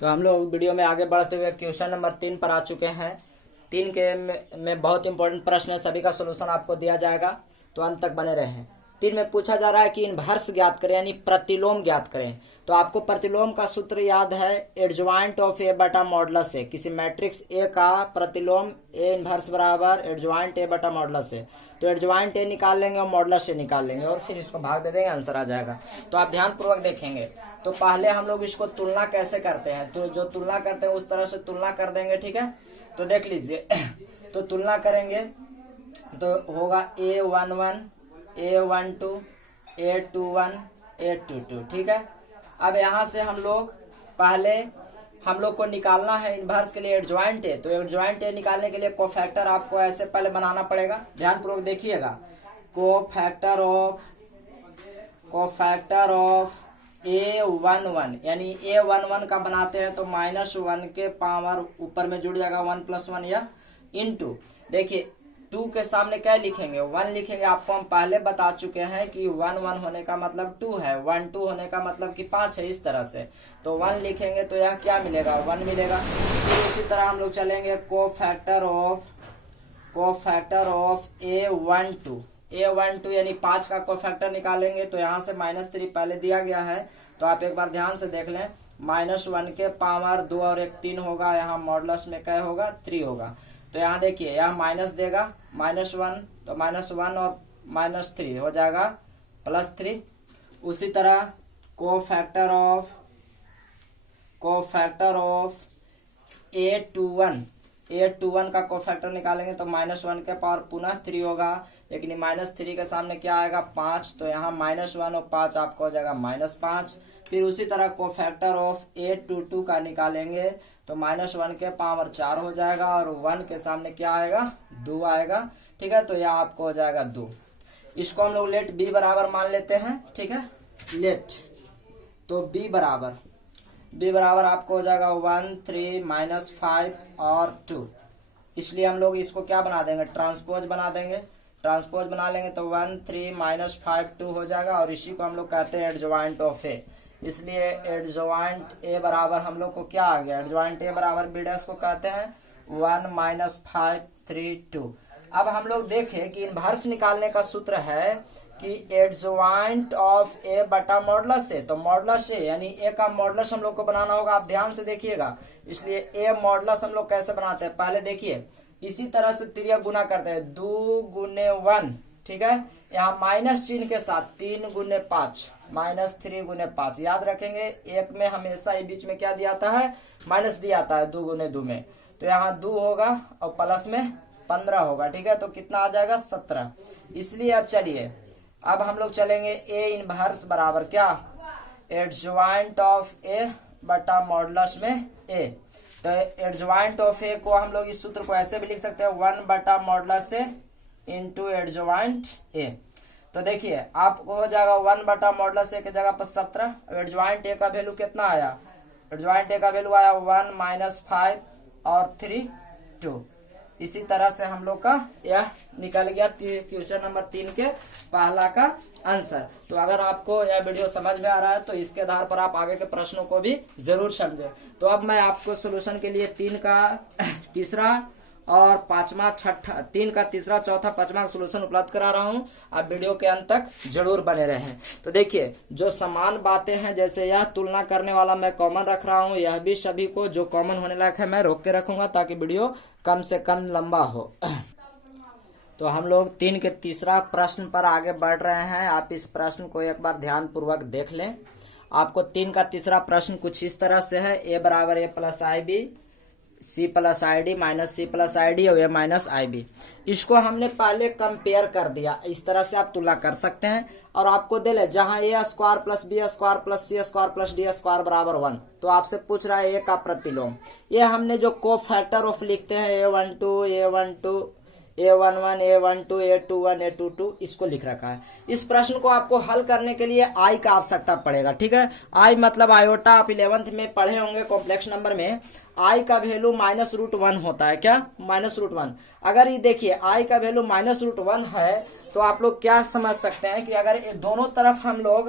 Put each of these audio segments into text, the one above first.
तो हम लोग वीडियो में आगे बढ़ते हुए क्वेश्चन नंबर 3 पर आ चुके हैं। 3 के में बहुत इंपॉर्टेंट प्रश्न है, सभी का सोल्यूशन आपको दिया जाएगा, तो अंत तक बने रहें। 3 में पूछा जा रहा है कि इनवर्स ज्ञात करें, यानी प्रतिलोम ज्ञात करें। तो आपको प्रतिलोम का सूत्र याद है, एडजॉइंट ऑफ ए बटा मॉडुलस ए। किसी मैट्रिक्स ए का प्रतिलोम ए इनवर्स बराबर एडजॉइंट ए बटा मॉडुलस ए। तो एडजॉइंट ए निकाल लेंगे और मॉडुलस ए निकाल लेंगे और फिर इसको भाग दे देंगे, आंसर आ जाएगा। तो आप ध्यान पूर्वक देखेंगे। तो पहले हम लोग इसको तुलना कैसे करते हैं, तो जो तुलना करते हैं उस तरह से तुलना कर देंगे, ठीक है। तो देख लीजिए तो तुलना करेंगे तो होगा A11, A12, A21, A22, ठीक है। अब यहाँ से हम लोग को निकालना है इनवर्स के लिए एडजॉइंट ए। तो एडजॉइंट ए निकालने के लिए कोफैक्टर आपको ऐसे पहले बनाना पड़ेगा, ध्यान पूर्वक देखिएगा। कोफैक्टर ऑफ A11, यानी A11 का बनाते हैं तो -1 के पावर ऊपर में जुड़ जाएगा 1 + 1 या इंटू। देखिए 2 के सामने क्या लिखेंगे, 1 लिखेंगे। आपको हम पहले बता चुके हैं कि 1 1 होने का मतलब 2 है, 1 2 होने का मतलब कि 5 है, इस तरह से। तो 1 लिखेंगे तो यह क्या मिलेगा, 1 मिलेगा। फिर उसी तरह हम लोग चलेंगे कोफैक्टर ऑफ A12 यानी 5 का कोफैक्टर निकालेंगे तो यहाँ से -3 पहले दिया गया है, तो आप एक बार ध्यान से देख लें। -1 के पावर 2 और 1 3 होगा, यहाँ मॉडुलस में क्या होगा, 3 होगा। तो यहाँ देखिए यहाँ माइनस देगा, -1 तो -1 और -3 हो जाएगा +3। उसी तरह कोफैक्टर ऑफ A21 का कोफैक्टर निकालेंगे तो -1 के पावर पुनः 3 होगा, लेकिन -3 के सामने क्या आएगा, 5। तो यहाँ -1 और 5 आपको हो जाएगा -5। फिर उसी तरह कोफैक्टर ऑफ A22 का निकालेंगे तो -1 के पावर 4 हो जाएगा और 1 के सामने क्या आएगा, 2 आएगा, ठीक है। तो यह आपको हो जाएगा 2। इसको हम लोग लेट B बराबर मान लेते हैं, ठीक है। लेट तो B बराबर आपको हो जाएगा 1 3 -5 और 2। इसलिए हम लोग इसको क्या बना देंगे, ट्रांसपोज बना देंगे। ट्रांसपोज बना लेंगे तो 1 3 -5 2 हो जाएगा, और इसी को हम लोग कहते हैं एडजॉइंट ऑफ ए। इसलिए एडजॉइंट ए बराबर हम लोग को क्या आ गया, एडजॉइंट ए बराबर बी डैश को कहते हैं 1 -5 3 2। अब हम लोग देखें कि इनवर्स निकालने का सूत्र है कि एडजॉइंट ऑफ ए बटा मॉडुलस ए। तो मॉडुलस ए यानी ए का मॉडुलस हम लोग को बनाना होगा, आप ध्यान से देखिएगा। इसलिए ए मॉडुलस हम लोग कैसे बनाते हैं, पहले देखिए इसी तरह से तिर्यक गुना करते हैं, 2 × 1, ठीक है। यहाँ माइनस चिन्ह के साथ 3 × 5 -3 × 5 याद रखेंगे। एक में हमेशा ये बीच में क्या दिया आता है, माइनस दिया आता है 2 × 2 में। तो यहाँ 2 होगा और प्लस में 15 होगा, ठीक है। तो कितना आ जाएगा, 17। इसलिए अब चलिए अब हम लोग चलेंगे ए इनवर्स बराबर क्या, एडजॉइंट ऑफ ए बटा मॉडुलस में ए। तो एडजॉइंट ऑफ ए को हम लोग इस सूत्र को ऐसे भी लिख सकते हैं, 1 बटा modulus A into adjoint A. तो देखिए आपको हो जाएगा 1 बटा मॉडुलस ए की जगह पर 17। एडजॉइंट ए का वैल्यू कितना आया, एडजॉइंट ए का वैल्यू आया 1 -5 और 3 2। इसी तरह से हम लोग का यह निकल गया क्वेश्चन नंबर 3 के पहला का आंसर। तो अगर आपको यह वीडियो समझ में आ रहा है तो इसके आधार पर आप आगे के प्रश्नों को भी जरूर समझें। तो अब मैं आपको सोल्यूशन के लिए 3 का तीसरा और 5वां 6ठा 3 का तीसरा 4था 5वां सोल्यूशन उपलब्ध करा रहा हूं, आप वीडियो के अंत तक जरूर बने रहें। तो देखिए जो समान बातें हैं, जैसे यह तुलना करने वाला मैं कॉमन रख रहा हूं, यह भी सभी को जो कॉमन होने लायक है मैं रोक के रखूंगा ताकि वीडियो कम से कम लंबा हो। तो हम लोग 3 के तीसरा प्रश्न पर आगे बढ़ रहे हैं। आप इस प्रश्न को एक बार ध्यान पूर्वक देख लें। आपको 3 का तीसरा प्रश्न कुछ इस तरह से है, a बराबर a + ib, c + id -c + id और a - ib। इसको हमने पहले कंपेयर कर दिया, इस तरह से आप तुलना कर सकते हैं। और आपको दे ले जहां a² + b² + c² + d² बराबर 1, तो आपसे पूछ रहा है a का प्रतिलोम। ये हमने जो कोफैक्टर ऑफ लिखते हैं A12 A11 A12 A21 इसको लिख रखा है। इस प्रश्न को आपको हल करने के लिए आई का आवश्यकता पड़ेगा, ठीक है। आई मतलब आयोटा, आप 11th में पढ़े होंगे कॉम्प्लेक्स नंबर में। आई का वैल्यू -√1 होता है, क्या, -√1। अगर ये देखिए आई का वैल्यू -√1 है तो आप लोग क्या समझ सकते हैं कि अगर दोनों तरफ हम लोग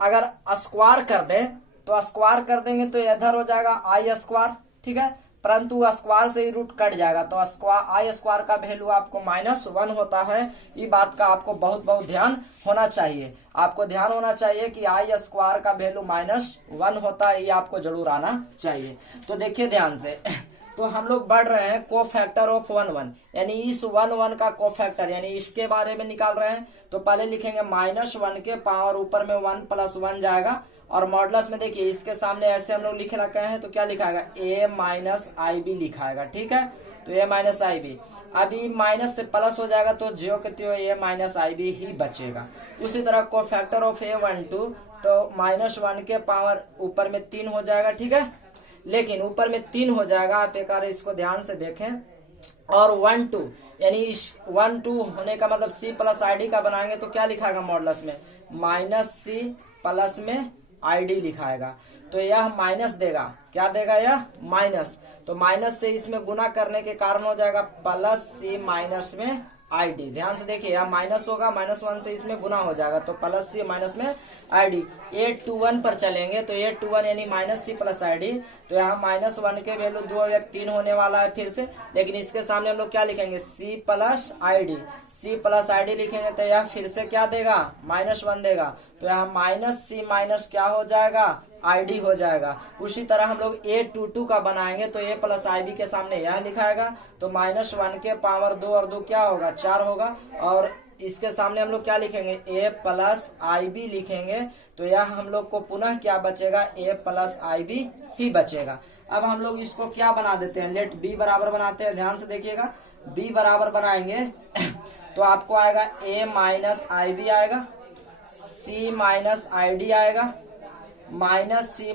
अगर स्क्वायर कर दें तो स्क्वायर कर देंगे तो इधर हो जाएगा आई स्क्वायर, ठीक है, परंतु स्क्वायर से ही रूट कट जाएगा तो आई स्क्वायर का वैल्यू आपको -1 होता है। ये बात का आपको बहुत बहुत ध्यान होना चाहिए, आपको ध्यान होना चाहिए कि आई स्क्वायर का वैल्यू -1 होता है, ये आपको जरूर आना चाहिए। तो देखिए ध्यान से, तो हम लोग बढ़ रहे हैं कोफैक्टर ऑफ 1 यानी इस 1 का कोफैक्टर यानी इसके बारे में निकाल रहे हैं। तो पहले लिखेंगे -1 के पावर ऊपर में 1 + 1 जाएगा और मॉडुलस में देखिए इसके सामने ऐसे हम लोग लिख रखे हैं तो क्या लिखाएगा a - ib लिखाएगा, ठीक है। तो a - ib अभी माइनस से प्लस हो जाएगा तो ज्यो के त्यों a - ib ही बचेगा। उसी तरह कोफैक्टर ऑफ a12 तो -1 के पावर ऊपर में 3 हो जाएगा, ठीक है, लेकिन ऊपर में 3 हो जाएगा, आप एक बार इसको ध्यान से देखें। और 1 2 यानी इस 1 2 होने का मतलब c + id का बनाएंगे तो क्या लिखाएगा मॉडुलस में -c प्लस में id लिखाएगा। तो यह माइनस देगा, क्या देगा यह माइनस, तो माइनस से इसमें गुना करने के कारण हो जाएगा +c माइनस में id। ध्यान से देखिए यह माइनस होगा, -1 से इसमें गुना हो जाएगा तो +c माइनस में id। 821 पर चलेंगे तो 821 यानी -c + id, तो यहाँ -1 के वैल्यू 2 और 3 होने वाला है फिर से, लेकिन इसके सामने हम लोग क्या लिखेंगे c + id। c + id लिखेंगे तो यह फिर से क्या देगा -1 देगा, तो यहाँ -c माइनस क्या हो जाएगा id हो जाएगा। उसी तरह हम लोग a22 का बनाएंगे तो a + ib के सामने यह लिखाएगा तो -1 के पावर 2 और 2 क्या होगा 4 होगा, और इसके सामने हम लोग क्या लिखेंगे a + ib लिखेंगे तो यह हम लोग को पुनः क्या बचेगा a + ib ही बचेगा। अब हम लोग इसको क्या बना देते हैं, लेट b बराबर बनाते हैं। ध्यान से देखिएगा, b बराबर बनाएंगे तो आपको आएगा a - ib आएगा, c - id आएगा, -c -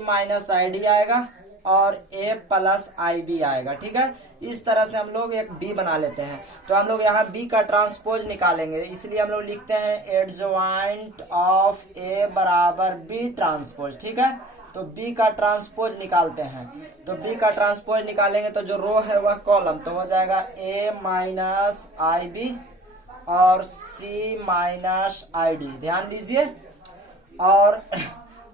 id आएगा और a + ib आएगा, ठीक है। इस तरह से हम लोग एक b बना लेते हैं। तो हम लोग यहाँ b का ट्रांसपोज निकालेंगे, इसलिए हम लोग लिखते हैं एडजॉइंट ऑफ a बराबर b ट्रांसपोज, ठीक है। तो b का ट्रांसपोज निकालते हैं, तो b का ट्रांसपोज निकालेंगे तो जो रो है वह कॉलम, तो हो जाएगा a - ib और c - id। ध्यान दीजिए, और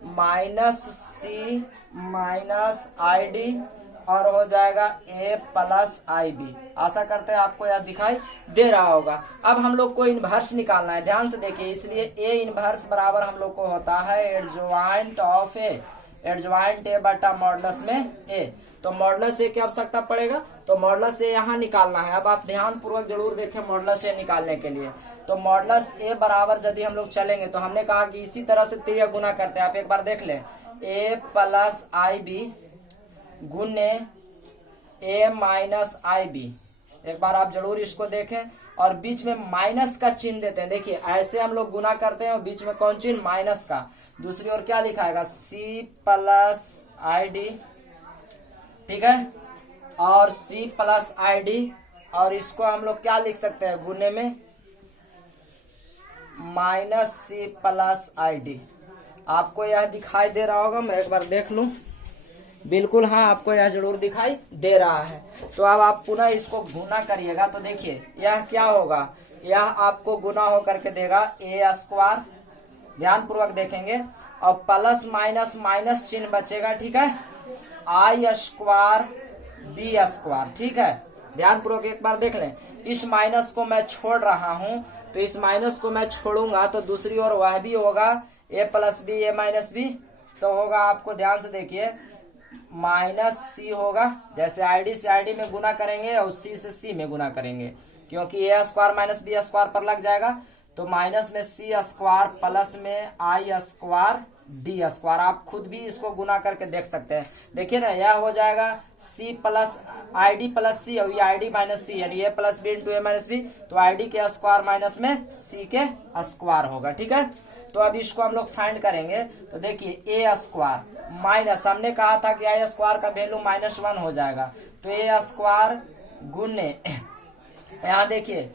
-c - id और हो जाएगा a + ib। आशा करते हैं आपको यह दिखाई दे रहा होगा। अब हम लोग को इनवर्स निकालना है, ध्यान से देखिए, इसलिए a इनवर्स बराबर हम लोग को होता है adjoint of a, adjoint a बटा मॉडुलस में a। तो मॉडुलस a की आवश्यकता पड़ेगा, तो मॉडुलस a यहाँ निकालना है। अब आप ध्यान पूर्वक जरूर देखें मॉडुलस a निकालने के लिए। तो मॉडुलस a बराबर यदि हम लोग चलेंगे तो हमने कहा कि इसी तरह से त्रिय गुना करते हैं, आप एक बार देख लें a + ib गुने a - ib। एक बार आप जरूर इसको देखें और बीच में माइनस का चिन्ह देते हैं। देखिए ऐसे हम लोग गुना करते हैं और बीच में कौन चिन्ह माइनस का, दूसरी ओर क्या लिखाएगा c + id, ठीक है, और c + id, और इसको हम लोग क्या लिख सकते हैं गुने में -c + id। आपको यह दिखाई दे रहा होगा, मैं एक बार देख लूं, बिल्कुल हाँ आपको यह जरूर दिखाई दे रहा है। तो अब आप पुनः इसको गुना करिएगा तो देखिए यह क्या होगा, यह आपको गुना होकर के देगा a², ध्यान पूर्वक देखेंगे, और प्लस माइनस माइनस चिन्ह बचेगा, ठीक है, i² b², ठीक है। ध्यान पूर्वक एक बार देख लें, इस माइनस को मैं छोड़ रहा हूं तो इस माइनस को मैं छोड़ूंगा तो दूसरी ओर वह भी होगा a + b a - b, तो होगा आपको ध्यान से देखिए -c होगा, जैसे id से id में गुना करेंगे और c से c में गुना करेंगे, क्योंकि a² - b² पर लग जाएगा, तो माइनस में c² प्लस में i² d²। आप खुद भी इसको गुना करके देख सकते हैं। देखिए ना, यह हो जाएगा c + id + c और ये id - c यानी a + b × a - b, तो id के स्क्वायर माइनस में c के स्क्वायर होगा, ठीक है। तो अब इसको हम लोग फाइंड करेंगे तो देखिए a² माइनस, हमने कहा था कि i² का वैल्यू -1 हो जाएगा, तो a² गुने यहाँ देखिए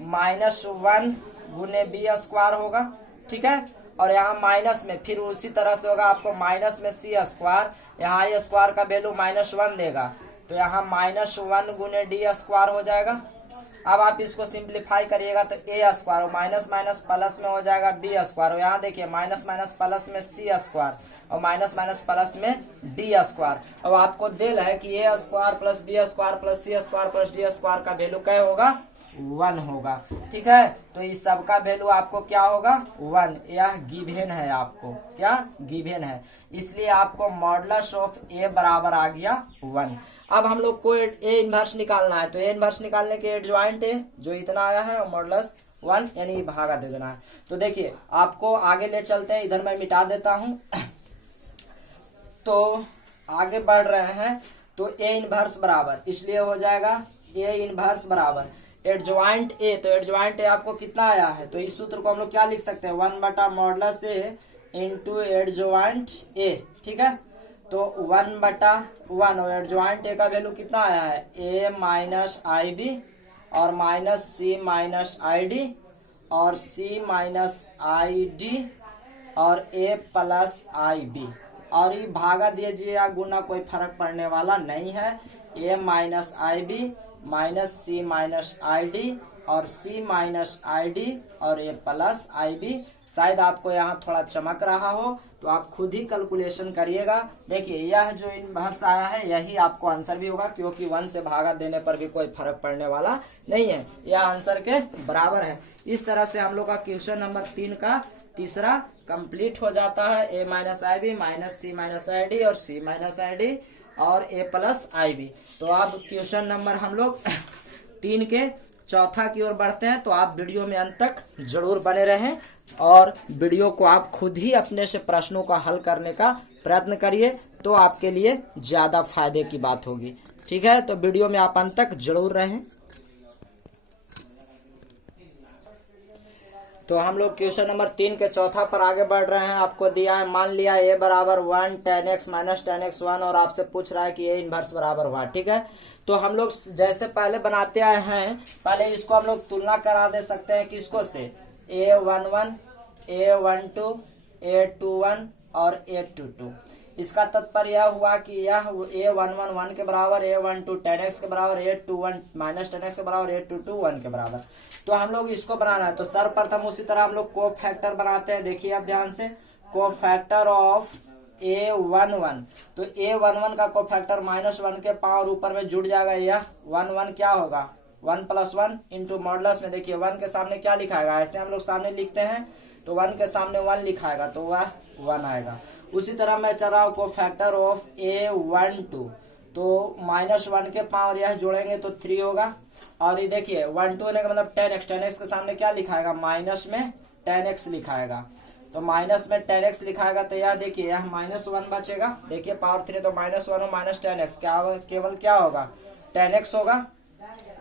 -1 गुने b² होगा, ठीक है, और यहाँ माइनस में फिर उसी तरह से होगा, आपको माइनस में c², यहाँ i² का वैल्यू -1 देगा, तो यहाँ -1 गुने d² हो जाएगा। अब आप इसको सिंप्लीफाई करिएगा तो a² माइनस माइनस प्लस में हो जाएगा b², और यहाँ देखिए माइनस माइनस प्लस में c², और माइनस माइनस प्लस में डी स्क्वायर। अब आपको दिल है कि A square plus B square plus C square plus D square का वैल्यू क्या होगा, 1 होगा। ठीक है, तो इस सब का वैल्यू आपको क्या होगा, 1। यह गिवन है, आपको क्या गिवन है, इसलिए आपको मॉडुलस ऑफ ए बराबर आ गया 1। अब हम लोग को ए इनवर्स निकालना है, तो ए इनवर्स निकालने के एडजॉइंट ए जो इतना आया है और मॉडुलस 1 यानी भागा दे देना है। तो देखिए आपको आगे ले चलते हैं, इधर मैं मिटा देता हूं। तो आगे बढ़ रहे हैं, तो ए इनवर्स बराबर, इसलिए हो जाएगा ए इनवर्स बराबर एडजॉइंट ए। तो एडजॉइंट ए आपको कितना आया है, तो इस सूत्र को हम लोग क्या लिख सकते हैं, 1 बटा modulus A into adjoint A. ठीक है, तो 1 बटा 1 और एडजॉइंट ए का वैल्यू कितना आया है, ए माइनस आई बी और माइनस सी माइनस आई डी और सी माइनस आई डी और ए प्लस आई बी, और ये भागा दीजिए या गुना कोई फर्क पड़ने वाला नहीं है। A minus I B minus C minus I D और सी माइनस आई डी और ए प्लस आई बी। शायद आपको यहाँ थोड़ा चमक रहा हो, तो आप खुद ही कैलकुलेशन करिएगा। देखिए यह जो इनवर्स आया है यही आपको आंसर भी होगा, क्योंकि 1 से भागा देने पर भी कोई फर्क पड़ने वाला नहीं है, यह आंसर के बराबर है। इस तरह से हम लोग का क्वेश्चन नंबर 3 का तीसरा कंप्लीट हो जाता है। A minus I B minus C minus I D और सी माइनस आई डी और ए प्लस आई बी। तो अब क्वेश्चन नंबर हम लोग 3 के चौथा की ओर बढ़ते हैं। तो आप वीडियो में अंत तक जरूर बने रहें और वीडियो को आप खुद ही अपने से प्रश्नों का हल करने का प्रयत्न करिए, तो आपके लिए ज्यादा फायदे की बात होगी। ठीक है, तो वीडियो में आप अंत तक जरूर रहें। तो हम लोग क्वेश्चन नंबर 3 के चौथा पर आगे बढ़ रहे हैं। आपको दिया है, मान लिया ए बराबर 1 tan x minus tan x 1 और आपसे पूछ रहा है कि ए इनवर्स बराबर हुआ। ठीक है, तो हम लोग जैसे पहले बनाते आए हैं, पहले इसको हम लोग तुलना करा दे सकते हैं किसको से, a11 a12 a21 और a22। इसका तात्पर्य यह हुआ कि यह a11 1 के बराबर, a12 tan x के बराबर, a21 माइनस tan x के बराबर, a22 1 के बराबर। तो हम लोग इसको बनाना है, तो सर्वप्रथम उसी तरह हम लोग को फैक्टर बनाते हैं। देखिए अब ध्यान से, को फैक्टर ऑफ a11, तो a11 का को फैक्टर -1 के पावर ऊपर में जुड़ जाएगा, यह 1 1 क्या होगा, 1 + 1 इंटू मॉडुलस में। देखिए 1 के सामने क्या लिखाएगा, ऐसे हम लोग सामने लिखते हैं, तो 1 के सामने 1 लिखाएगा तो वह 1 आएगा। उसी तरह मैं चल रहा हूँ को फैक्टर ऑफ a12, तो -1 के पावर यह जोड़ेंगे तो 3 होगा। और ये देखिए 1 2 होने का मतलब tan x के सामने क्या लिखाएगा, माइनस में tan x लिखाएगा, तो माइनस में tan x लिखाएगा, तो यह देखिए यह -1 बचेगा। देखिए पावर 3 तो -1 और माइनस tan x क्या केवल क्या होगा, tan x होगा,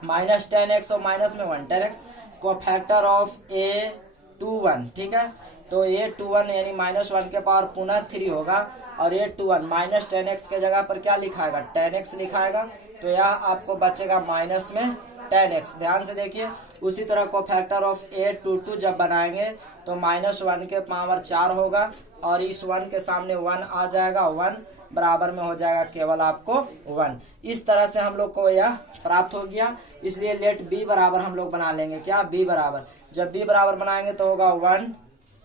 माइनस tan x और माइनस में 1 tan x को फैक्टर ऑफ a21। ठीक है, तो a21 यानी -1 के पावर पुनः 3 होगा, और a21 माइनस tan x के जगह पर क्या लिखाएगा, tan x लिखाएगा, तो यह आपको बचेगा माइनस में tan x। ध्यान से देखिए, उसी तरह को फैक्टर ऑफ a22 जब बनाएंगे तो -1 के पावर 4 होगा, और इस 1 के सामने 1 आ जाएगा, 1 बराबर में हो जाएगा केवल आपको 1। इस तरह से हम लोग को यह प्राप्त हो गया। इसलिए लेट b बराबर हम लोग बना लेंगे, क्या b बराबर, जब b बराबर बनाएंगे तो होगा 1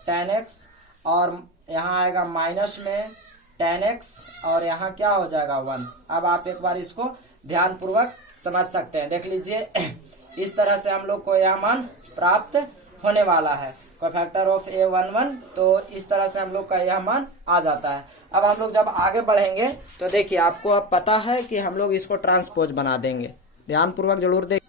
tan x और यहाँ आएगा माइनस में tan x और यहाँ क्या हो जाएगा 1। अब आप एक बार इसको ध्यान पूर्वक समझ सकते हैं, देख लीजिए इस तरह से हम लोग को यह मान प्राप्त होने वाला है, फैक्टर ऑफ a11। तो इस तरह से हम लोग का यह मान आ जाता है। अब हम लोग जब आगे बढ़ेंगे तो देखिए आपको अब पता है कि हम लोग इसको ट्रांसपोज बना देंगे, ध्यान पूर्वक जरूर देख।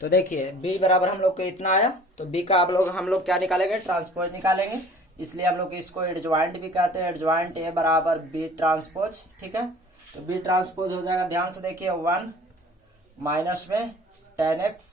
तो देखिए b बराबर हम लोग को इतना आया, तो b का हम लोग क्या निकालेंगे, ट्रांसपोज निकालेंगे। इसलिए हम लोग इसको एडजॉइंट भी कहते हैं, एडजॉइंट a बराबर b ट्रांसपोज। ठीक है, तो b ट्रांसपोज हो जाएगा, ध्यान से देखिए 1 माइनस में tan x,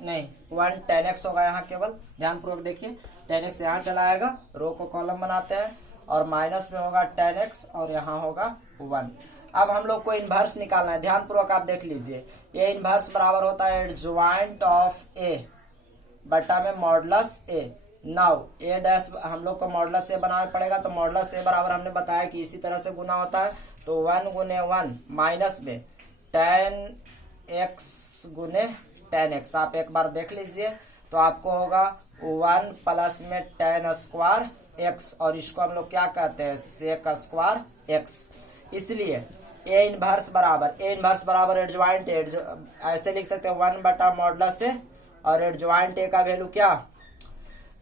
नहीं 1 tan x होगा यहाँ, केवल ध्यान पूर्वक देखिए, tan x यहाँ चला आएगा, रो को कॉलम बनाते हैं, और माइनस में होगा tan x और यहाँ होगा 1। अब हम लोग को इनवर्स निकालना है, ध्यान पूर्वक आप देख लीजिए, ये इनवर्स बराबर होता है एडजॉइंट ऑफ a बटा में modulus a। Now a dash हम लोग को मॉडुलस a बनाना पड़ेगा, तो मॉडुलस a बराबर हमने बताया कि इसी तरह से गुना होता है, तो 1 गुने 1 माइनस में tan x गुने tan x। आप एक बार देख लीजिए, तो आपको होगा 1 प्लस में tan स्क्वायर एक्स, और इसको हम लोग क्या कहते हैं, सेक स्क्वायर एक्स। इसलिए ए इनवर्स बराबर एडजॉइंट ऐसे लिख सकते हैं 1/मॉडुलस ए, और एडजॉइंट ए का वैल्यू क्या,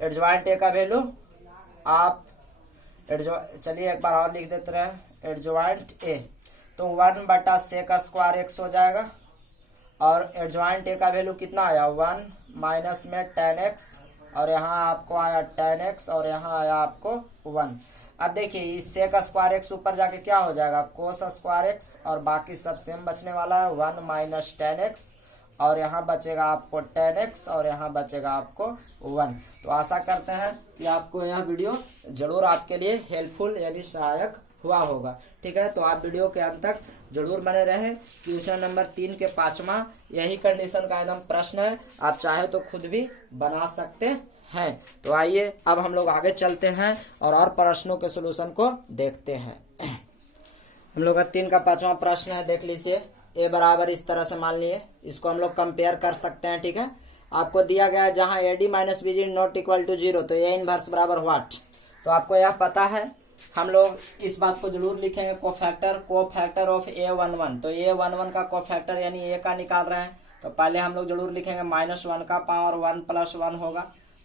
एडजॉइंट ए का वैल्यू आप चलिए एक बार और लिख देते रहे एडजॉइंट ए, तो 1/सेक स्क्वायर एक्स हो जाएगा, और एडजॉइंट ए का वैल्यू कितना आया 1 माइनस में tan x, और यहाँ आपको आया tan x, और यहाँ आया आपको 1। अब देखिए इस सेक स्क्वायर एक्स ऊपर जाके क्या हो जाएगा कोस स्क्वायर एक्स, और बाकी सब सेम बचने वाला है 1 माइनस tan x, और यहाँ बचेगा आपको tan x, और यहाँ बचेगा आपको 1। तो आशा करते हैं कि आपको यह वीडियो जरूर आपके लिए हेल्पफुल यानी सहायक हुआ होगा। ठीक है, तो आप वीडियो के अंत तक जरूर बने रहें। क्वेश्चन नंबर 3 के 5वां यही कंडीशन का एकदम प्रश्न है, आप चाहे तो खुद भी बना सकते हैं। तो आइए अब हम लोग आगे चलते हैं और प्रश्नों के सोल्यूशन को देखते हैं। हम लोग का 3 का 5वां प्रश्न है, देख लीजिए। ए बराबर इस तरह से मान लिए, इसको हम लोग कंपेयर कर सकते हैं। ठीक है, आपको दिया गया है जहां AD minus BG not equal to 0, तो ए इनवर्स बराबर व्हाट, तो आपको यह पता है। हम लोग इस बात को जरूर लिखेंगे कोफैक्टर ऑफ A11, तो A11 का कोफैक्टर यानी ए का निकाल रहे हैं, तो पहले हम लोग जरूर लिखेंगे -1 का पावर 1 + 1 होगा,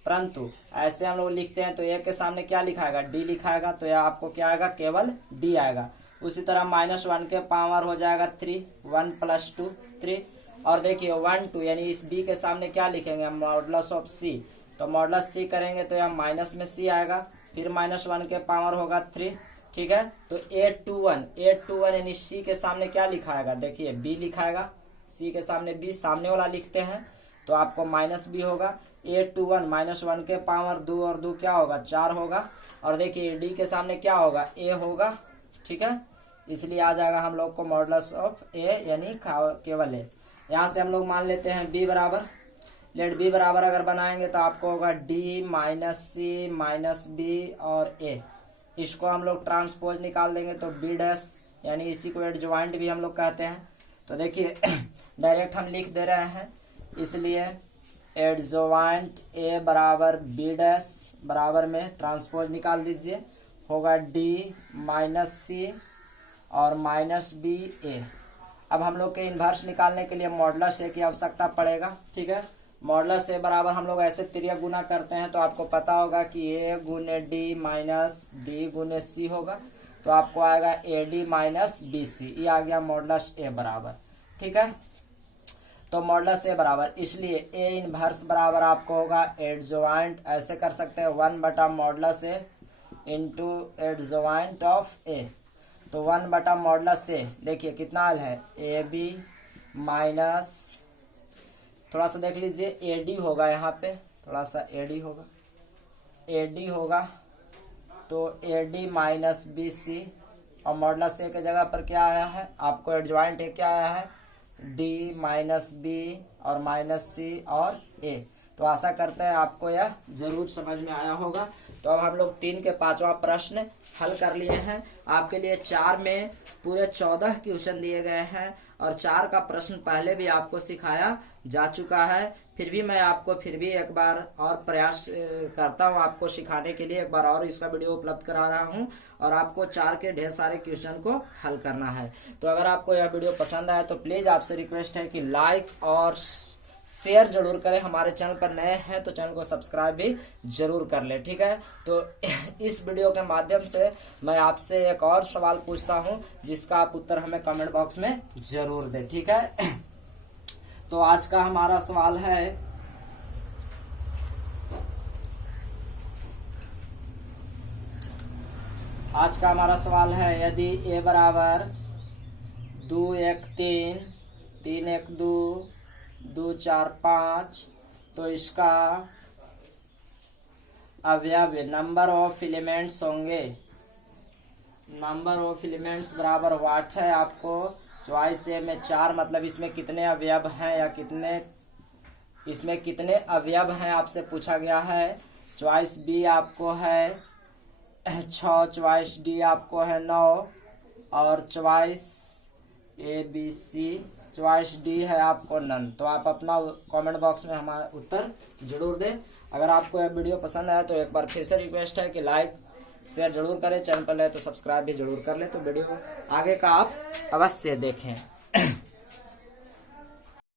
परंतु ऐसे हम लोग लिखते हैं तो ए के सामने क्या लिखाएगा डी लिखाएगा, तो यह आपको क्या आएगा केवल डी आएगा। उसी तरह -1 के पावर हो जाएगा 3, 1 + 2 3, और देखिए 1 2 यानी इस बी के सामने क्या लिखेंगे मॉडुलस ऑफ सी, तो मॉडुलस सी करेंगे तो यह माइनस में सी आएगा, फिर -1 के पावर होगा 3। ठीक है, तो 821 यानी सी के सामने क्या लिखाएगा, देखिए बी लिखाएगा, सी के सामने बी, सामने वाला लिखते हैं तो आपको -b होगा। 821 -1 के पावर 2 और 2 क्या होगा 4 होगा, और देखिए डी के सामने क्या होगा ए होगा। ठीक है, इसलिए आ जाएगा हम लोग को मॉडुलस ऑफ ए यानी केवल ए। यहाँ से हम लोग मान लेते हैं बी बराबर, लेट बी बराबर अगर बनाएंगे तो आपको होगा D minus C minus B और ए, इसको हम लोग ट्रांसपोज निकाल देंगे तो बी डैश, यानी इसी को एडजॉइंट भी हम लोग कहते हैं। तो देखिए डायरेक्ट हम लिख दे रहे हैं, इसलिए एडजॉइंट ए बराबर बी डैश बराबर में ट्रांसपोज निकाल दीजिए, होगा डी माइनस सी और माइनस बी ए। अब हम लोग के इन्वर्स निकालने के लिए मॉडुलस ए की आवश्यकता पड़ेगा। ठीक है, मॉडुलस ए बराबर हम लोग ऐसे तिर्यक गुना करते हैं, तो आपको पता होगा कि ए गुने डी माइनस बी गुने सी होगा, तो आपको आएगा A D minus B C, ये आ गया मॉडुलस ए बराबर। ठीक है, तो मॉडुलस ए बराबर, इसलिए ए इनवर्स बराबर आपको होगा एडजॉइंट, ऐसे कर सकते हैं 1/मॉडुलस ए इंटू एडजॉइंट ऑफ ए, तो 1/मॉडुलस ए देखिए कितना है ए बी माइनस, थोड़ा सा देख लीजिए एडी होगा, यहाँ पे थोड़ा सा एडी होगा, एडी होगा तो एडी माइनस बी सी, और मॉडुलस ए के जगह पर क्या आया है आपको एडजॉइंट ए क्या आया है डी माइनस बी और माइनस सी और ए। तो आशा करते हैं आपको यह जरूर समझ में आया होगा। तो अब हम लोग 3 के 5वां प्रश्न हल कर लिए हैं। आपके लिए 4 में पूरे 14 क्वेश्चन दिए गए हैं, और 4 का प्रश्न पहले भी आपको सिखाया जा चुका है, फिर भी मैं आपको फिर भी एक बार और प्रयास करता हूं आपको सिखाने के लिए, एक बार और इसका वीडियो उपलब्ध करा रहा हूं, और आपको 4 के ढेर सारे क्वेश्चन को हल करना है। तो अगर आपको यह वीडियो पसंद आए तो प्लीज आपसे रिक्वेस्ट है कि लाइक और शेयर जरूर करें, हमारे चैनल पर नए हैं तो चैनल को सब्सक्राइब भी जरूर कर ले। ठीक है, तो इस वीडियो के माध्यम से मैं आपसे एक और सवाल पूछता हूं, जिसका आप उत्तर हमें कमेंट बॉक्स में जरूर दें। ठीक है, तो आज का हमारा सवाल है, यदि ए बराबर 2 1 3 3 1 2 2 4 5, तो इसका अवयव नंबर ऑफ एलिमेंट्स होंगे, नंबर ऑफ एलिमेंट्स बराबर व्हाट है आपको चॉइस ए में 4, मतलब इसमें कितने अवयव हैं या इसमें कितने अवयव हैं आपसे पूछा गया है। चॉइस बी आपको है 6, चॉइस डी आपको है 9, और choice A B C choice D है आपको नन। तो आप अपना कमेंट बॉक्स में हमारा उत्तर जरूर दें। अगर आपको यह वीडियो पसंद आया तो एक बार फिर से रिक्वेस्ट है कि लाइक शेयर जरूर करें, चैनल पर है तो सब्सक्राइब भी जरूर कर ले, तो वीडियो आगे का आप अवश्य देखें।